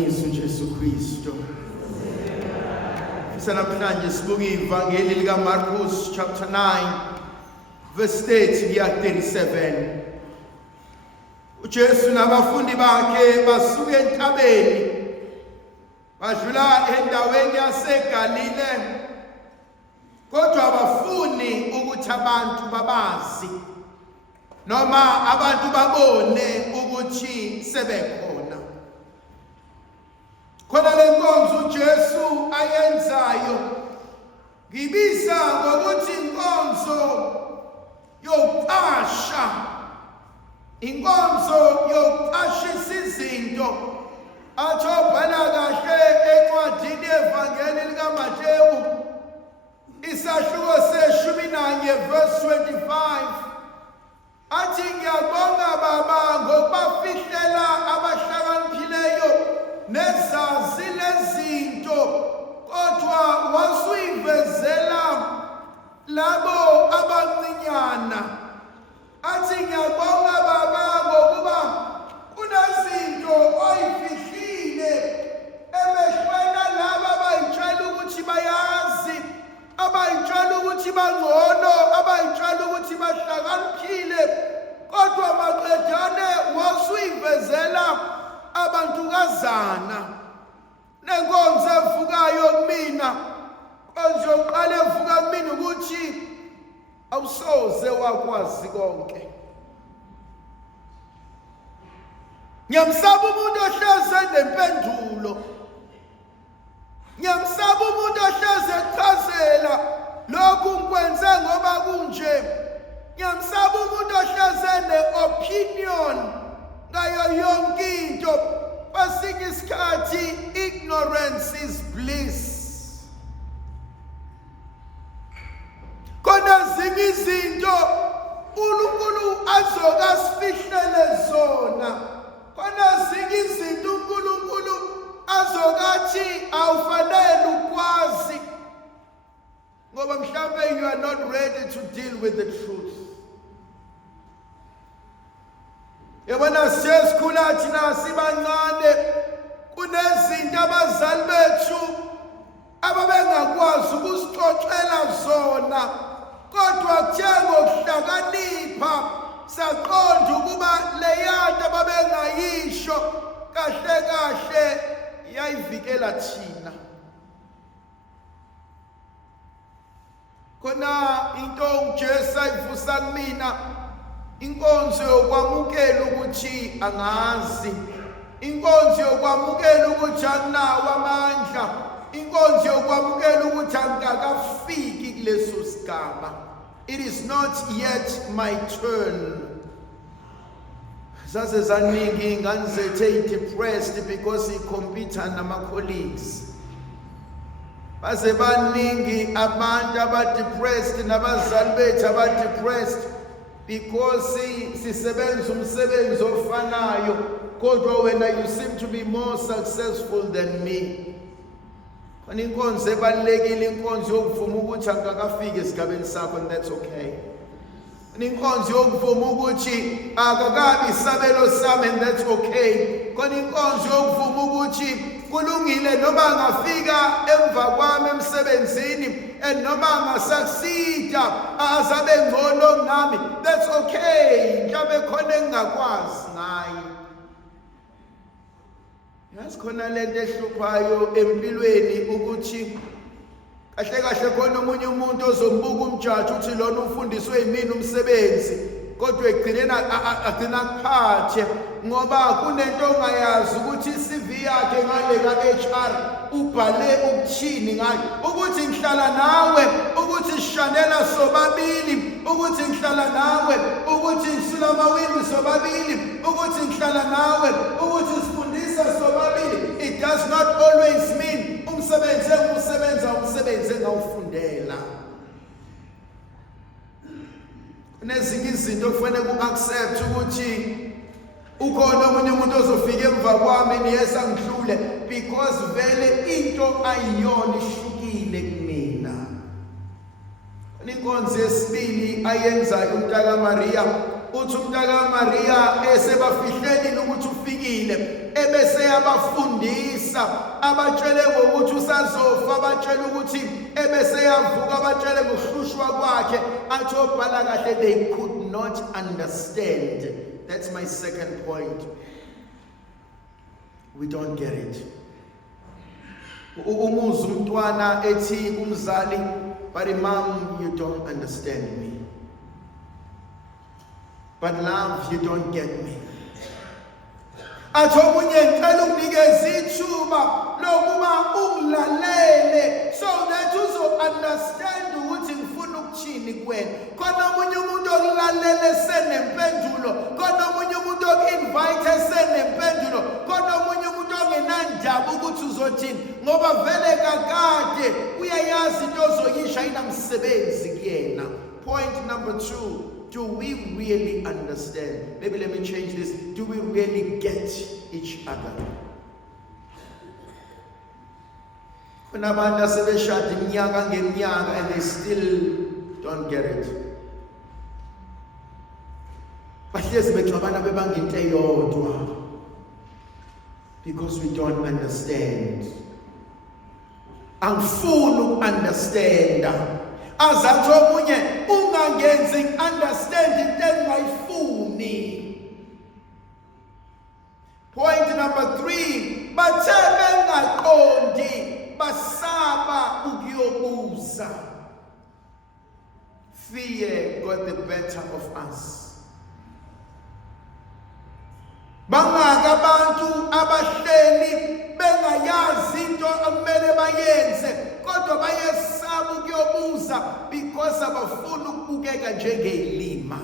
Dunyiswe uJesu Kristu. Sanamhlanje sibuka ivangeli lika Markus chapter 9 verse 30 kuya 37. uJesu nabafundi bakhe basuka entabeni badlula endaweni yaseGalile, kodwa abafuni ukuthi abantu babazi noma abantu babone ukuthi sebekhona. Khona lenkonzo uJesu ayenzayo ngibiza ngokuthi inkonzo yokuqasha, inkonzo yokuqashisa izinto. Athobhala kahle encwadini yevangeli likaMateyu isahluko se-11 verse 25, athi ngiyabonga Baba ngokubafihlela abahlakaniphileyo nezazi lezinto, kodwa wasuyivezela labo abancinyana. Athi ngiyabonga Baba ngokuba kunezinto oyifihlile emehlweni labo abayitshela ukuthi bayazi, abayitshela ukuthi bangcono, abayitshela ukuthi bahlakaniphile, kodwa maqedane wasuyivezela abantukazana. Nenkonzo evukayo kumina, konzo yokuqala evuka kumina ukuthi awusoze wakwazi konke. Ngiyamsaba umuntu ohleze nempendulo, ngiyamsaba umuntu ohleze echazela lokhu ngikwenze ngoba kunje. Ngiyamsaba umuntu ohleze ne-opinion ngayo yonke into. Kwesinye isikhathi ignorance is bliss. Khona ezinye izinto uNkulunkulu azokasifihlele zona, khona ezinye izinto uNkulunkulu azokathi awufanele ukwazi ngoba mhlawumbe you are not ready to deal with the truth. Yabona sesikhula thina sibancane, kunezinto abazali bethu ababengakwazi ukusixoxela zona, kodwa kuthe ngokuhlakanipha saqonda ukuba leyanto ababengayisho kahle kahle yayivikela thina. Khona into uJesu ayivusa kumina, inkonzo yokwamukela ukuthi angazi, inkonzo yokwamukela ukuthi akunawo amandla, inkonzo yokwamukela ukuthi angakafiki kuleso sigaba. It is not yet my turn. Zaze zaningi ingane zethu depressed because ikhompyutha nama-colleagues. Baze baningi abantu aba-depressed nabazali bethu aba-depressed because sisebenza umsebenzi ofanayo, kodwa wena you seem to be more successful than me. Khona inkonzo ebalulekile, inkonzo yokuvuma ukuthi angakafiki esigabeni sakho, and that's okay. Inkonzo yokuvuma ukuthi akakabi isabelo sami, and that's okay. Khona inkonzo yokuvuma ukuthi kulungile noma angafika emva kwami emsebenzini and noma angasakusida azabe ngcono kunami, that's okay. Mhlawumbe khona engingakwazi ngaye. Yazi khona lento ehluphayo empilweni ukuthi kahle kahle khona omunye umuntu ozombuka umjaji uthi lona ufundiswe yimini umsebenzi, kodwa egcinena agcina kuphathe ngoba kunento ongayazi ukuthi iCV yakhe ngale ka-HR ubhale ukuthini ngayo, ukuthi ngihlala nawe, ukuthi sishanela sobabili, ukuthi ngihlala nawe, ukuthi ngisula amawindi sobabili, ukuthi ngihlala nawe, ukuthi sifundisa sobabili. It does not always mean umsebenzi umsebenzi engawufundela. Kunezinye izinto kufanele ku-accept ukuthi ukhona omunye umuntu ozofika emva kwami niyesa ngidlule because vele into ayiyona ihlukile kumina. Inkonzo yesibili ayenzayo umntaka Maria, uthi umntaka Maria esebafihlelile ukuthi ufikile, ebese yabafundisa, abatshele ngokuthi usazofa, abatshele ukuthi ebese yavuka, abatshele ngokuhlushwa kwakhe. Athi obhala kahle, they could not understand. That's my second point. We don't get it. Umuzwa umntwana ethi umzali, but mom, you don't understand me. But love, you don't get me. Athi omunye ngicela unginikeze ithuba lokuba ungilalele so that uzo-understand ukuthi ngifuna ukuthini kuwena. Khona omunye umuntu okulalele senempendulo, khona omunye umuntu oku-invite senempendulo, khona omunye umuntu ongenandaba ukuthi uzothini, ngoba vele kakade uyayazi into ozoyisho ayinamsebenzi kuyena. Point number 2. Do we really understand? Maybe let me change this. Do we really get each other? Kunabantu asebeshada iminyaka ngeminyaka and they still don't get it. Bahlezi bexabana bebanga into eyodwa because we don't understand. Angifuni ukunderstanda. Azathi omunye ungangenzi understand into engayifuni. Point number 3, bathe bengaqondi basaba ukuyobuza. Fear got the better of us. Bangaka abantu abahleli bengayazi into akumele bayenze, kodwa bayesaba ukuyobuza because abafuna ukubukeka njengelima.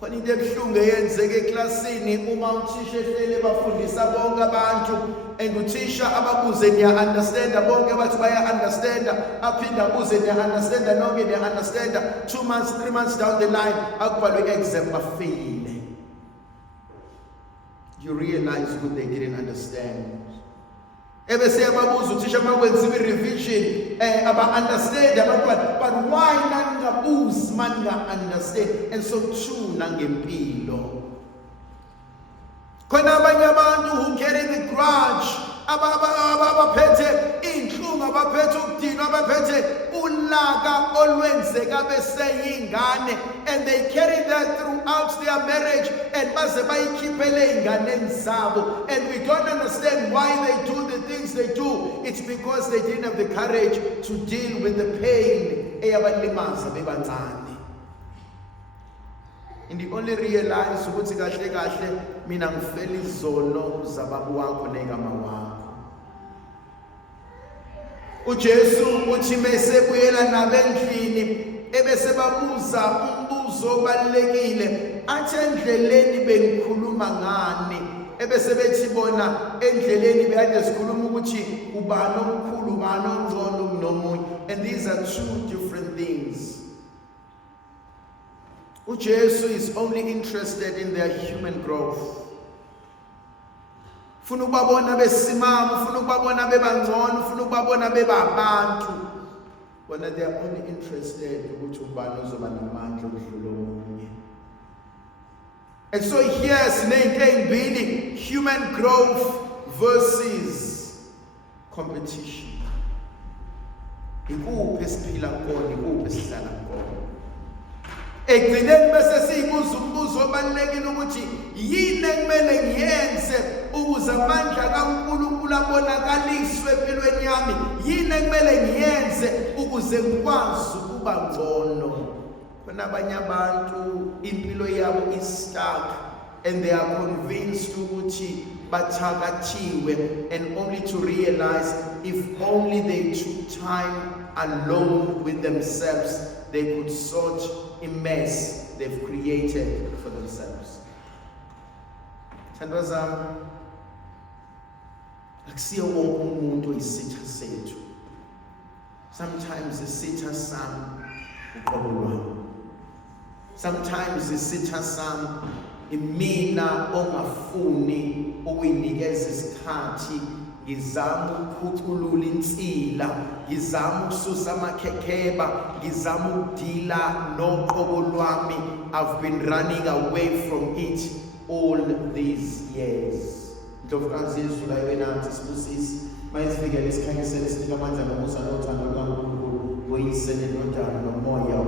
Khona into ebuhlungu eyenzeke eklasini uma uthisha ehlele bafundisa bonke abantu and uthisha ababuze niya understanda, bonke bathi baya understanda, aphinda abuze niya understanda, nonke niya understanda. 2 months 3 months down the line akubhalwe exam bafile. You realize what they didn't understand. Ebese yababuza uthisha makwenziwe revision aba-understand abantwana, but why nangabuzi manga-understand? And so too nangempilo. Khona abanye abantu who carry the grudge, abaphethe inhlungu, abaphethe ukudinwa, abaphethe ulaka olwenzeka beseyingane, and they carry that throughout their marriage and baze bayikhiphele ey'nganeni zabo, and we don't understand why they do the things they do. It's because they didn't have the courage to deal with the pain eyabalimaza bebancane. And you only realize ukuthi kahle kahle mina ngifela izono zababu wakho negama wakho. uJesu uthi mase buyela nabendlini ebese babuza umbuzo obalekile, athi endleleni bengikhuluma ngani? Ebese bethi bona endleleni behade sikhuluma ukuthi ubani omkhulu ubani ongcono kunomunye. And these are two different things. uJesu is only interested in their human growth. Ufuna ukubabona besimama, ufuna ukubabona bebangcono, ufuna ukubabona bebabantu. Bona they are only interested ukuthi ubani uzoba namandla ukudlula omunye. And so here sineyinto ezimbili, human growth versus competition. Ikuphi esiphila kona, ikuphi esihlala kona. Ekugcineni bese siyibuza umbuzo obalulekile ukuthi yini ekumele ngiyenze ukuze amandla kaNkulunkulu abonakaliswe empilweni yami? Yini ekumele ngiyenze ukuze ngikwazi ukuba ngcono? Khona abanye abantu impilo yabo is-stuck and they are convinced ukuthi bathakathiwe, and only to realize if only they took time alone with themselves, they could sort a mess they've created for themselves. Thandwa zami, akusiyo wonke umuntu isitha sethu. Sometimes isitha sami uqobo lwami. Sometimes isitha sami imina ongafuni ukuyinikeza isikhathi, ngizama ukuphuculula insila, ngizama ukususa amakhekheba, ngizama ukudila noqobo lwami. I've been running away from it all these years. Ndlovukazi yezulu ayibenathi sibusisi mayisifikele isikhanyisele sinika amandla nomusa nothando lukaNkulunkulu boyise nendodana nomoya